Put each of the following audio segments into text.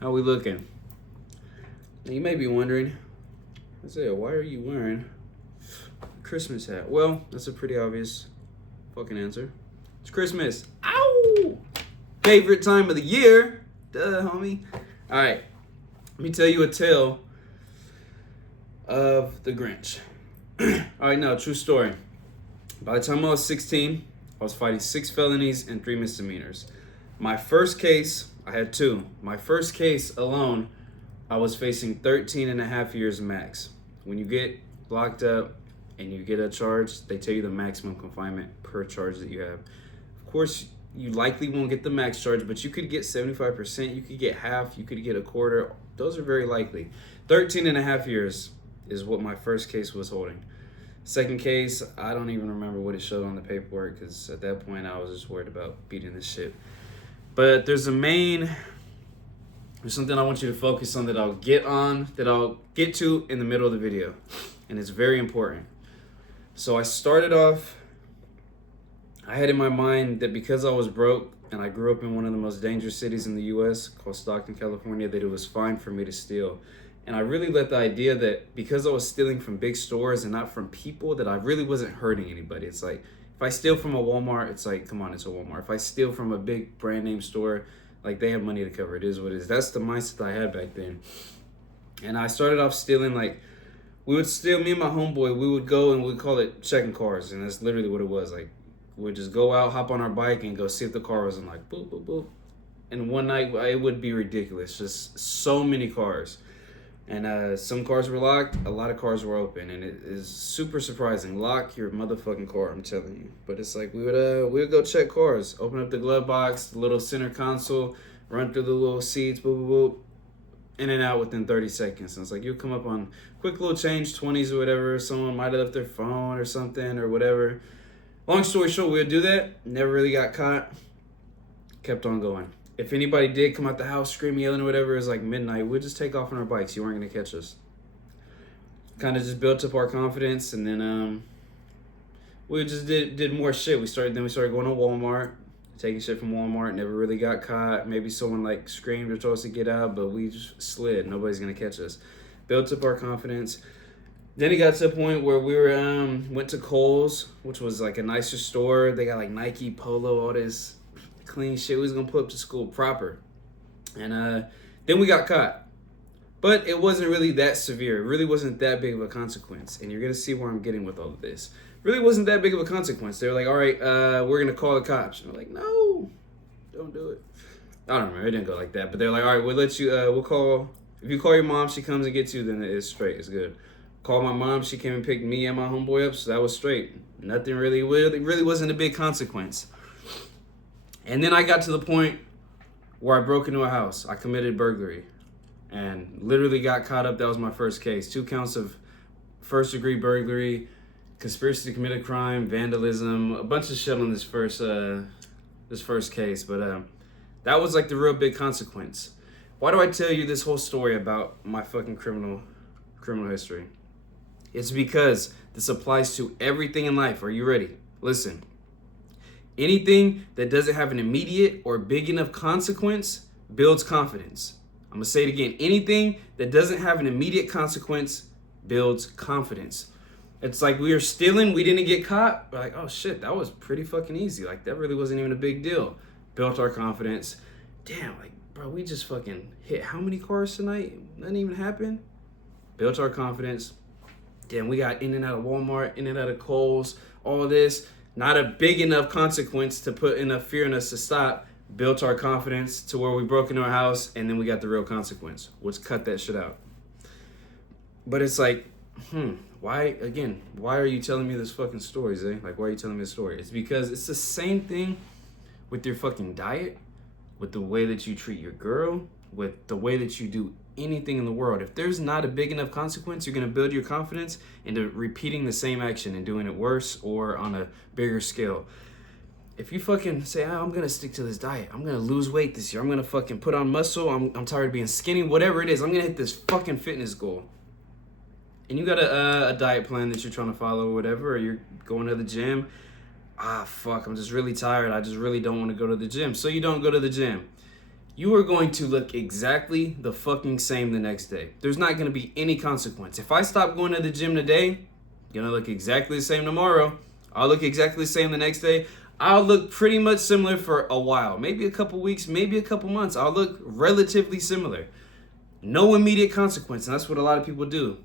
How we looking? Now, you may be wondering, Isaiah, why are you wearing a Christmas hat? Well, that's a pretty obvious fucking answer. It's Christmas. Ow! Favorite time of the year. Duh, homie. All right, let me tell you a tale of the Grinch. All right, now, true story. By the time I was 16, I was fighting 6 felonies and 3 misdemeanors. My first case, I had 2. My first case alone, I was facing 13 and a half years max. When you get locked up and you get a charge, they tell you the maximum confinement per charge that you have. Of course, you likely won't get the max charge, but you could get 75%, you could get half, you could get a quarter. Those are very likely. 13 and a half years is what my first case was holding. Second case, I don't even remember what it showed on the paperwork because at that point I was just worried about beating this shit. But there's something I want you to focus on that I'll get to in the middle of the video. And it's very important. So I started off, I had in my mind that because I was broke and I grew up in one of the most dangerous cities in the US called Stockton, California, that it was fine for me to steal. And I really let the idea that because I was stealing from big stores and not from people, that I really wasn't hurting anybody. It's like, if I steal from a Walmart, it's like, come on, it's a Walmart. If I steal from a big brand name store, like they have money to cover. It is what it is. That's the mindset I had back then. And I started off stealing, like, we would steal, me and my homeboy, we would go and we'd call it checking cars. And that's literally what it was. Like, we'd just go out, hop on our bike and go see if the car was in, like, boop, boop, boop. And one night, it would be ridiculous. Just so many cars. And some cars were locked, a lot of cars were open, and it is super surprising. Lock your motherfucking car, I'm telling you. But it's like we would go check cars, open up the glove box, the little center console, run through the little seats, boop, boop, boop, in and out within 30 seconds. And it's like you'll come up on quick little change, 20s or whatever. Someone might have left their phone or something or whatever. Long story short, we would do that. Never really got caught. Kept on going. If anybody did come out the house screaming, yelling, or whatever, it was like midnight, we'd just take off on our bikes. You weren't going to catch us. Kind of just built up our confidence, and then we just did more shit. We started going to Walmart, taking shit from Walmart. Never really got caught. Maybe someone like screamed or told us to get out, but we just slid. Nobody's going to catch us. Built up our confidence. Then it got to a point where we went to Kohl's, which was like a nicer store. They got like Nike, Polo, all this clean shit. We was gonna pull up to school proper. And then we got caught. But it wasn't really that severe. It really wasn't that big of a consequence. And you're gonna see where I'm getting with all of this. It really wasn't that big of a consequence. They were like, all right, we're gonna call the cops. And we're like, no, don't do it. I don't remember, it didn't go like that. But they're like, all right, we'll let you, if you call your mom, she comes and gets you, then it's straight, it's good. Called my mom, she came and picked me and my homeboy up, so that was straight. Nothing really wasn't a big consequence. And then I got to the point where I broke into a house. I committed burglary and literally got caught up. That was my first case. 2 counts of first-degree burglary, conspiracy to commit a crime, vandalism, a bunch of shit on this first case. But that was like the real big consequence. Why do I tell you this whole story about my fucking criminal history? It's because this applies to everything in life. Are you ready? Listen. Anything that doesn't have an immediate or big enough consequence builds confidence. I'm going to say it again. Anything that doesn't have an immediate consequence builds confidence. It's like we were stealing, we didn't get caught. We're like, oh shit, that was pretty fucking easy. Like that really wasn't even a big deal. Built our confidence. Damn, like, bro, we just fucking hit how many cars tonight? Nothing even happened. Built our confidence. Damn, we got in and out of Walmart, in and out of Kohl's, all this. Not a big enough consequence to put enough fear in us to stop. Built our confidence to where we broke into our house, and then we got the real consequence. Let's cut that shit out. But it's like, why are you telling me this fucking story, Zay? Like, why are you telling me this story? It's because it's the same thing with your fucking diet, with the way that you treat your girl, with the way that you do anything in the world. If there's not a big enough consequence, you're going to build your confidence into repeating the same action and doing it worse or on a bigger scale. If you fucking say, I'm going to stick to this diet, I'm going to lose weight this year, I'm going to fucking put on muscle, I'm tired of being skinny, whatever it is, I'm going to hit this fucking fitness goal. And you got a diet plan that you're trying to follow or whatever, or you're going to the gym, I'm just really tired, I just really don't want to go to the gym. So you don't go to the gym. you are going to look exactly the fucking same the next day. There's not going to be any consequence. If I stop going to the gym today, I'm going to look exactly the same tomorrow. I'll look exactly the same the next day. I'll look pretty much similar for a while, maybe a couple weeks, maybe a couple months. I'll look relatively similar. No immediate consequence. And that's what a lot of people do.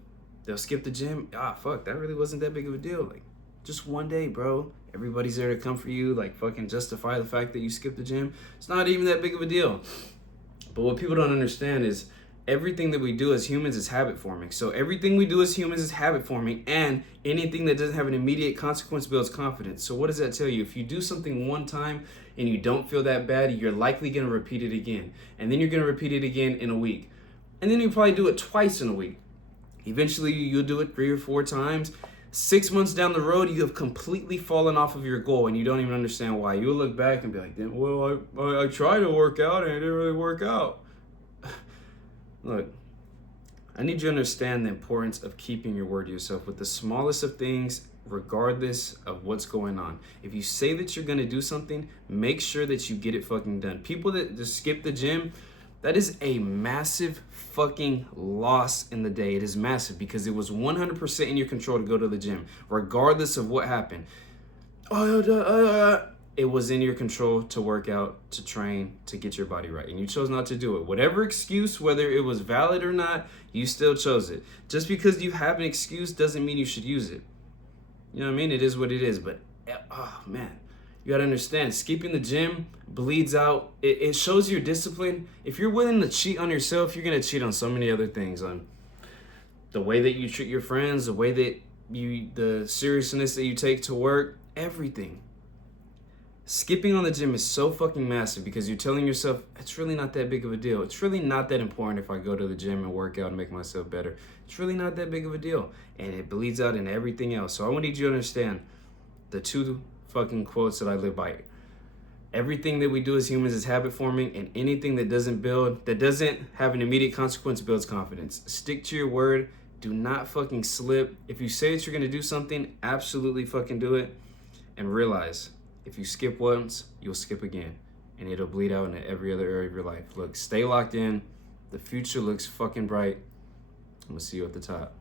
They'll skip the gym. Fuck, that really wasn't that big of a deal. Like, just one day, bro. Everybody's there to come for you, like fucking justify the fact that you skipped the gym. It's not even that big of a deal. But what people don't understand is everything that we do as humans is habit forming. So everything we do as humans is habit forming, and anything that doesn't have an immediate consequence builds confidence. So what does that tell you? If you do something one time and you don't feel that bad, you're likely going to repeat it again. And then you're going to repeat it again in a week. And then you probably do it twice in a week. Eventually you'll do it 3 or 4 times. 6 months down the road, you have completely fallen off of your goal and you don't even understand why. You'll look back and be like, well, I tried to work out and it didn't really work out. Look, I need you to understand the importance of keeping your word to yourself with the smallest of things, regardless of what's going on. If you say that you're going to do something, make sure that you get it fucking done. People that just skip the gym, that is a massive fucking loss in the day. It is massive because it was 100% in your control to go to the gym, regardless of what happened. It was in your control to work out, to train, to get your body right. And you chose not to do it. Whatever excuse, whether it was valid or not, you still chose it. Just because you have an excuse doesn't mean you should use it. You know what I mean? It is what it is. But, oh man, you gotta understand, skipping the gym bleeds out. It shows your discipline. If you're willing to cheat on yourself, you're gonna cheat on so many other things. On the way that you treat your friends, the way that the seriousness that you take to work, everything. Skipping on the gym is so fucking massive because you're telling yourself, it's really not that big of a deal. It's really not that important if I go to the gym and work out and make myself better. It's really not that big of a deal. And it bleeds out in everything else. So I want you to understand the 2 fucking quotes that I live by. Everything that we do as humans is habit forming, and anything that doesn't have an immediate consequence builds confidence. Stick to your word. Do not fucking slip. If you say that you're gonna do something, absolutely fucking do it. And realize, if you skip once, you'll skip again. And it'll bleed out into every other area of your life. Look, stay locked in. The future looks fucking bright. I'm gonna see you at the top.